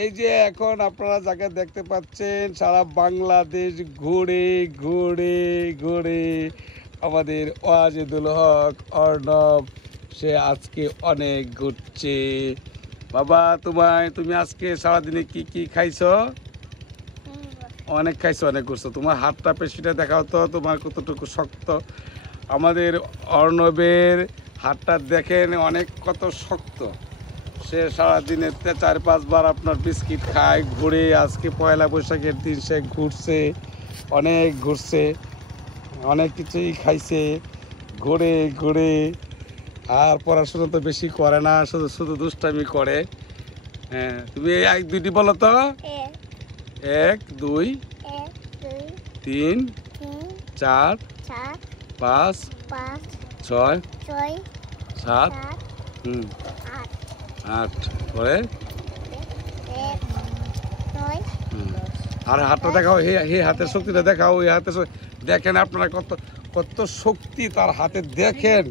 এই যে এখন আপনারা যাকে দেখতে পাচ্ছেন সারা বাংলাদেশ ঘুরে ঘুরে ঘুরে আমাদের ওয়াজেদুল হক অর্ণব সে আজকে অনেক ঘুরছে। বাবা তুমি আজকে সারাদিনে কি কি খাইছো? অনেক খাইছো, অনেক ঘুরছো। তোমার হাতটা পেশিটা দেখাও তো, তোমার কতটুকু শক্ত। আমাদের অর্ণবের হাতটা দেখেন অনেক কত শক্ত। সে সারাদিনে 4-5 বার আপনার বিস্কিট খায়, ঘুরে। আজকে পয়লা বৈশাখের দিন সে ঘুরছে, অনেক ঘুরছে, অনেক কিছুই খাইছে ঘুরে ঘুরে। আর পড়াশোনা তো বেশি করে না, শুধু শুধু দুষ্টামি করে। হ্যাঁ, তুমি এই 1-2টি বলো তো। 1 2 3 4 5 6 7 8 পরে আর হাতটা দেখাও, হে হাতের শক্তিটা দেখাও। ওই হাতের দেখেন আপনারা কত কত শক্তি তার হাতে, দেখেন।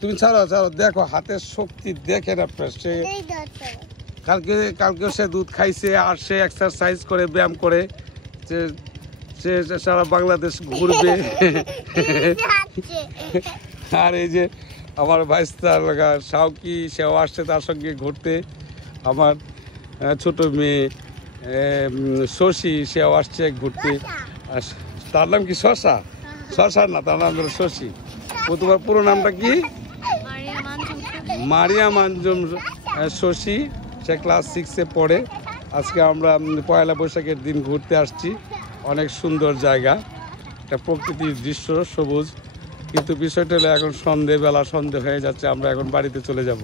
তুমি ছাড়ো ছাড়ো, দেখো হাতের শক্তি দেখেন আপনার। সে কালকেও সে দুধ খাইছে, আর সে এক্সারসাইজ করে, ব্যায়াম করে সে সারা বাংলাদেশ ঘুরবে। আর এই যে আমার ভাইস্তার লাগা শাওকি, সেও আসছে তার সঙ্গে ঘুরতে। আমার ছোট মেয়ে শশী, সেও আসছে ঘুরতে। তার নাম কি শশা? শশা না, তার নাম হলো শশী। ও তোমার পুরো নামটা কি? মারিয়াম আঞ্জুম শশী। সে ক্লাস 6-এ পড়ে। আজকে আমরা পয়লা বৈশাখের দিন ঘুরতে আসছি। অনেক সুন্দর জায়গা, একটা প্রকৃতির দৃশ্য, সবুজ। কিন্তু বিষয়টা হলো এখন সন্ধেবেলা, সন্ধে হয়ে যাচ্ছে, আমরা এখন বাড়িতে চলে যাব।